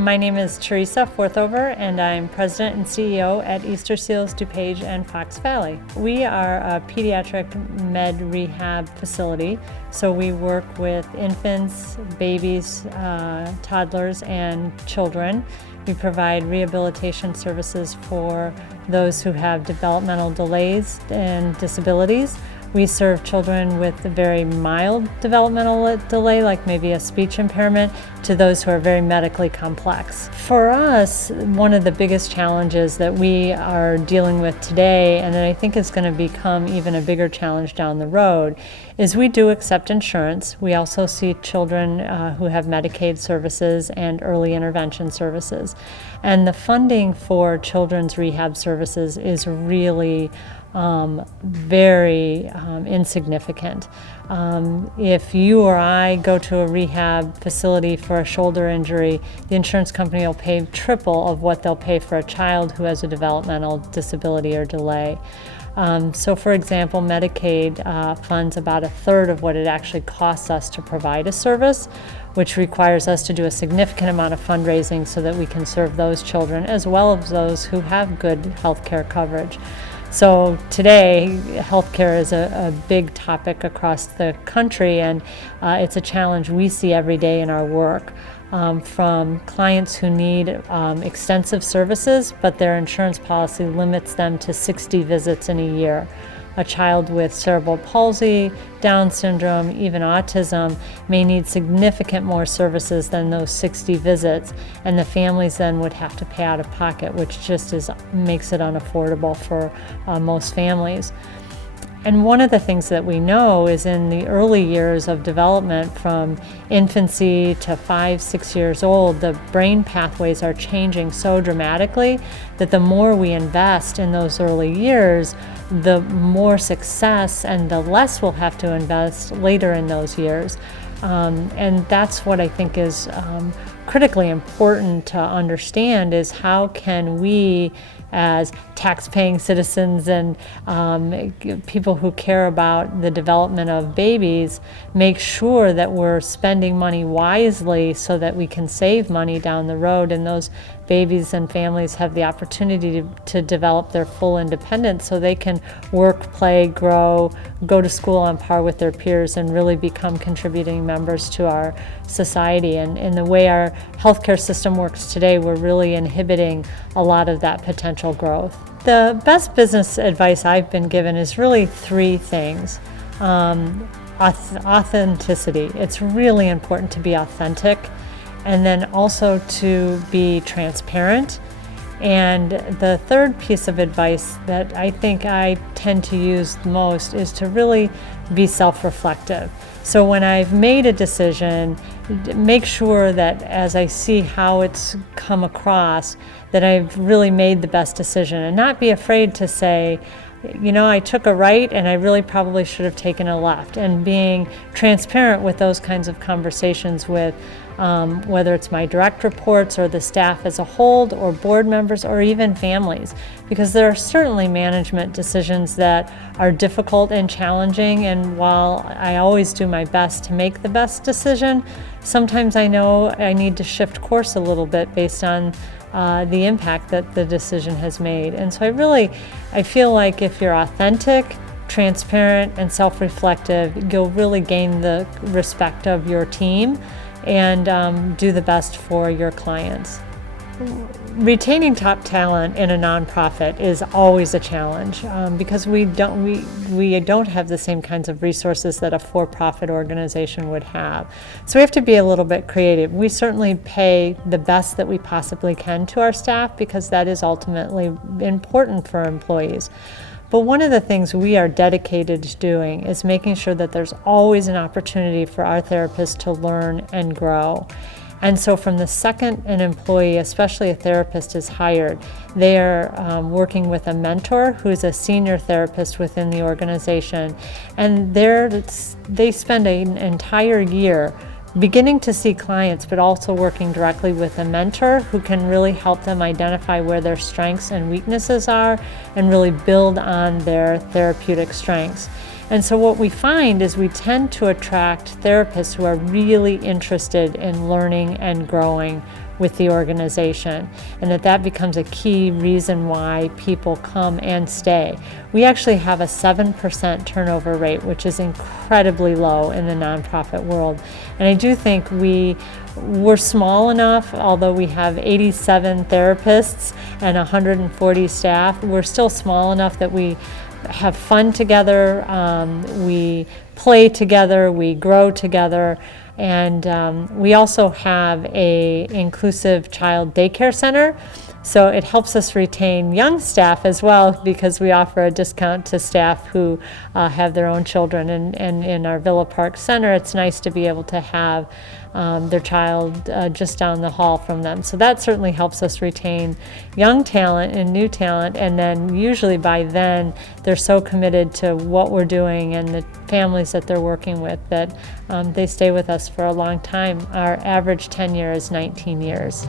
My name is Theresa Forthofer, and I'm President and CEO at Easterseals DuPage Fox Valley. We are a pediatric med rehab facility, so we work with infants, babies, toddlers, and children. We provide rehabilitation services for those who have developmental delays and disabilities. We serve children with a very mild developmental delay, like maybe a speech impairment, to those who are very medically complex. For us, one of the biggest challenges that we are dealing with today, and that I think is going to become even a bigger challenge down the road, is we do accept insurance. We also see children who have Medicaid services and early intervention services. And the funding for children's rehab services is really very insignificant. If you or I go to a rehab facility for a shoulder injury, the insurance company will pay triple of what they'll pay for a child who has a developmental disability or delay. So for example, Medicaid funds about a third of what it actually costs us to provide a service, which requires us to do a significant amount of fundraising so that we can serve those children as well as those who have good health care coverage. So today, healthcare is a big topic across the country, and it's a challenge we see every day in our work. From clients who need extensive services, but their insurance policy limits them to 60 visits in a year. A child with cerebral palsy, Down syndrome, even autism may need significant more services than those 60 visits, and the families then would have to pay out of pocket, which just makes it unaffordable for most families. And one of the things that we know is in the early years of development, from infancy to 5-6 years old, the brain pathways are changing so dramatically that the more we invest in those early years, the more success and the less we'll have to invest later in those years. And that's what I think is critically important to understand, is how can we, as tax-paying citizens and people who care about the development of babies, make sure that we're spending money wisely so that we can save money down the road, and those babies and families have the opportunity to develop their full independence so they can work, play, grow, go to school on par with their peers, and really become contributing members to our society. And in the way our healthcare system works today, we're really inhibiting a lot of that potential growth. The best business advice I've been given is really three things. Authenticity. It's really important to be authentic, and then also to be transparent. And the third piece of advice that I think I tend to use most is to really be self-reflective. So when I've made a decision, make sure that as I see how it's come across, that I've really made the best decision, and not be afraid to say, you know, I took a right and I really probably should have taken a left, and being transparent with those kinds of conversations with whether it's my direct reports or the staff as a whole, or board members, or even families, because there are certainly management decisions that are difficult and challenging, and while I always do my best to make the best decision, sometimes I know I need to shift course a little bit based on the impact that the decision has made. And so I feel like if you're authentic, transparent, and self-reflective, you'll really gain the respect of your team and do the best for your clients. Retaining top talent in a nonprofit is always a challenge because we don't have the same kinds of resources that a for-profit organization would have. So we have to be a little bit creative. We certainly pay the best that we possibly can to our staff, because that is ultimately important for employees. But one of the things we are dedicated to doing is making sure that there's always an opportunity for our therapists to learn and grow. And so from the second an employee, especially a therapist, is hired, they are working with a mentor who's a senior therapist within the organization. And they spend an entire year beginning to see clients, but also working directly with a mentor who can really help them identify where their strengths and weaknesses are and really build on their therapeutic strengths. And so what we find is we tend to attract therapists who are really interested in learning and growing with the organization, and that becomes a key reason why people come and stay. We actually have a 7% turnover rate, which is incredibly low in the nonprofit world. And I do think we're small enough, although we have 87 therapists and 140 staff, we're still small enough that we have fun together, we play together, we grow together, and we also have a inclusive child daycare center. So it helps us retain young staff as well, because we offer a discount to staff who have their own children. And in our Villa Park Center, it's nice to be able to have their child just down the hall from them. So that certainly helps us retain young talent and new talent. And then usually by then, they're so committed to what we're doing and the families that they're working with that they stay with us for a long time. Our average tenure is 19 years.